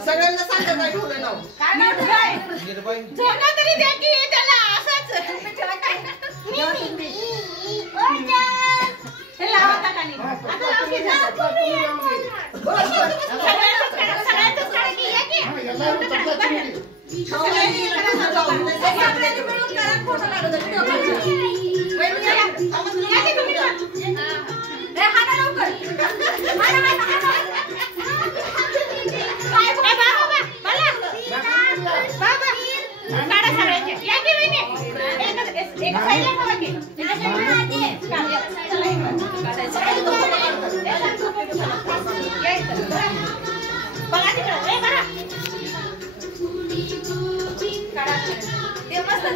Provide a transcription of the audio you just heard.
सगळ्यांना सांगत नाही ठेवलं नाव काय निर्भय झोना तरी द्या की त्याला असंच हे लावा टाकानी आता लाव की सगळ्यांचं काढ की या की सगळ्यांनी मिळून करा फोटो काढू दे व्हिडिओ काढू या की तुम्ही रे हाना लवकर हाना ते मस्त